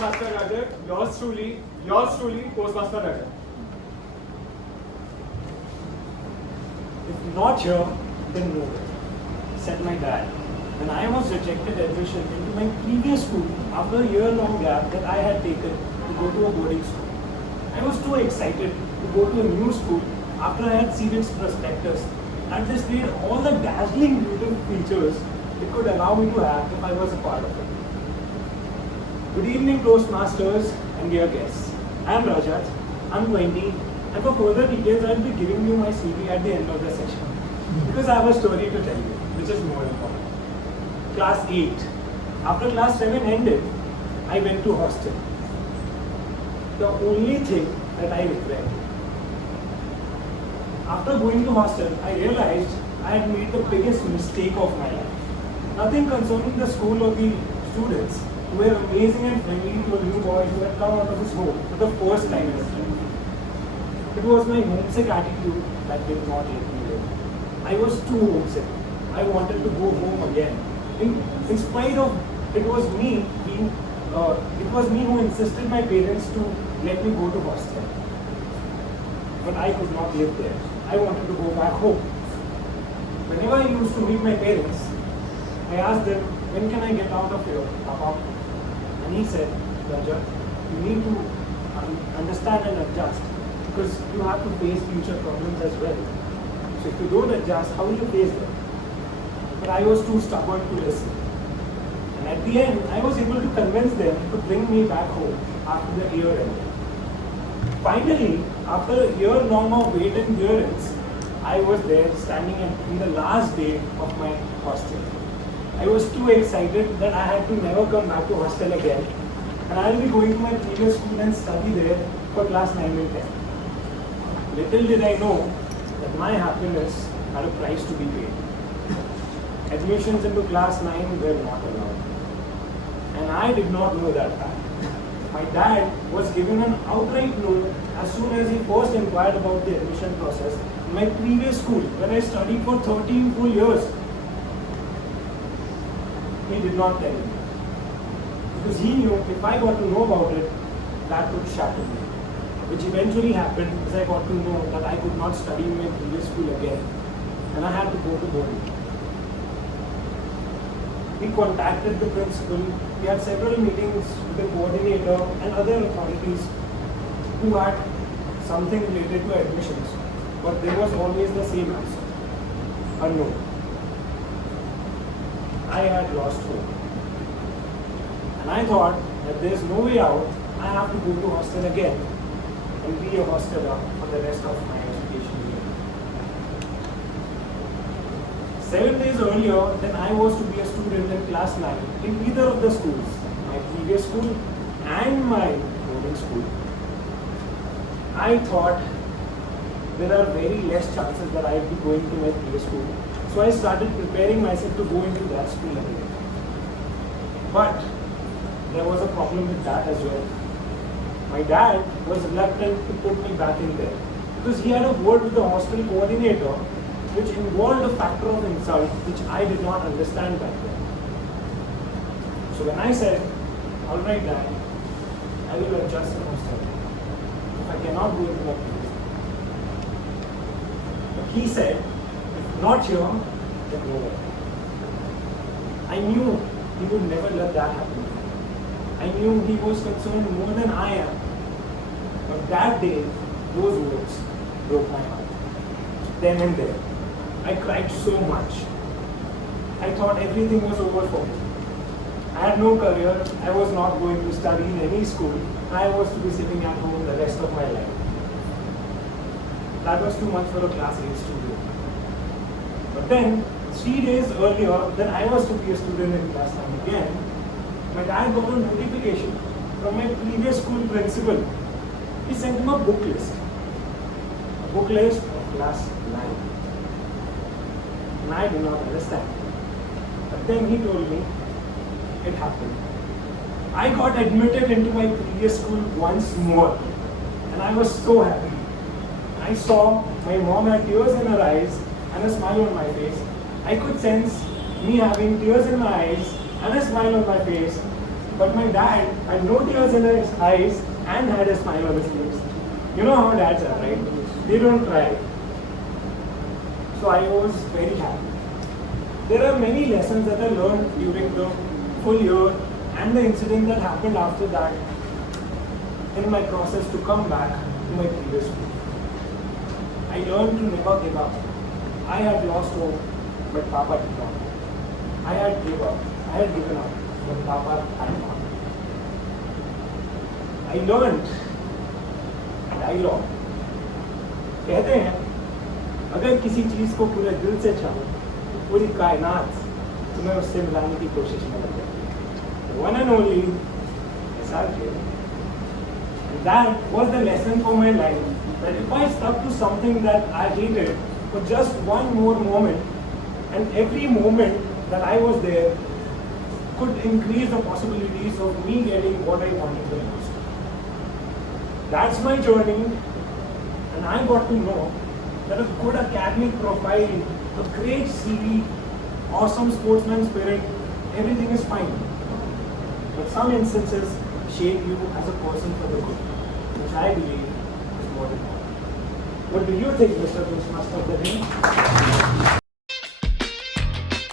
Toastmaster Rajat, yours truly, Toastmaster Rajat. If not here, then nowhere, said my dad. When I was rejected admission into my previous school after a year-long gap that I had taken to go to a boarding school. I was too excited to go to a new school after I had seen its prospectus and displayed all the dazzling beautiful features it could allow me to have if I was a part of it. Good evening, Toastmasters and dear guests. I am Rajat, I'm 20, and for further details I will be giving you my CV at the end of the session because I have a story to tell you, which is more important. Class 8. After class 7 ended, I went to hostel. The only thing that I regret. After going to hostel, I realized I had made the biggest mistake of my life. Nothing concerning the school or the students who were amazing and friendly to a new boy who had come out of his home for the first time in his life. It was my homesick attitude that did not let me live. I was too homesick. I wanted to go home again. In spite of it was me who insisted my parents to let me go to hostel. But I could not live there. I wanted to go back home. Whenever I used to meet my parents, I asked them, when can I get out of here, Papa? And he said, Raja, you need to understand and adjust because you have to face future problems as well. So if you don't adjust, how will you face them? But I was too stubborn to listen. And at the end, I was able to convince them to bring me back home after the year ended. Finally, after a year long of wait and endurance, I was there standing in the last day of my hostel. I was too excited that I had to never come back to hostel again, and I will be going to my previous school and study there for class 9 and 10. Little did I know that my happiness had a price to be paid. Admissions into class 9 were not allowed, and I did not know that fact. My dad was given an outright no as soon as he first inquired about the admission process in my previous school when I studied for 13 full years. He did not tell me because he knew if I got to know about it, that would shatter me. Which eventually happened as I got to know that I could not study in my previous school again and I had to go to boarding. We contacted the principal, we had several meetings with the coordinator and other authorities who had something related to admissions, but there was always the same answer, a no. I had lost hope. And I thought that there is no way out, I have to go to hostel again and be a hosteler for the rest of my education year. 7 days earlier than I was to be a student in class 9 in either of the schools, my previous school and my boarding school. I thought there are very less chances that I would be going to my previous school. So I started preparing myself to go into that school again. But there was a problem with that as well. My dad was reluctant to put me back in there because he had a word with the hostel coordinator which involved a factor of insult which I did not understand back then. So when I said, alright Dad, I will adjust the hostel if I cannot go into my place. But he said, if not here, then nowhere. I knew he would never let that happen. I knew he was concerned more than I am. But that day, those words broke my heart. Then and there, I cried so much. I thought everything was over for me. I had no career, I was not going to study in any school, I was to be sitting at home the rest of my life. That was too much for a class 8 student. But then, 3 days earlier than I was to be a student in class 9 again, my dad got a notification from my previous school principal. He sent him a book list. A book list of class 9. And I do not understand. But then he told me, it happened. I got admitted into my previous school once more. And I was so happy. I saw my mom had tears in her eyes and a smile on my face. I could sense me having tears in my eyes and a smile on my face But my dad had no tears in his eyes and had a smile on his face. You know how dads are, right? They don't cry. So I was very happy. There are many lessons that I learned during the full year and the incident that happened after that in my process to come back to my previous school. I learned to never give up. I had lost hope, but Papa did not. I had given up, but Papa had not. I learned dialogue कहते हैं अगर किसी चीज को पूरे दिल से चाहो तो पूरी कायनात तुम्हें उससे मिलाने की कोशिश में लग जाती है. One and only SRK. And that was the lesson for my life, that if I stuck to something that I hated for just one more moment, and every moment that I was there could increase the possibilities of me getting what I wanted the most. That's my journey, and I got to know that a good academic profile, a great CV, awesome sportsman spirit, everything is fine. But some instances shape you as a person for the good, which I believe is more important. What do you think, Mr. Toastmaster?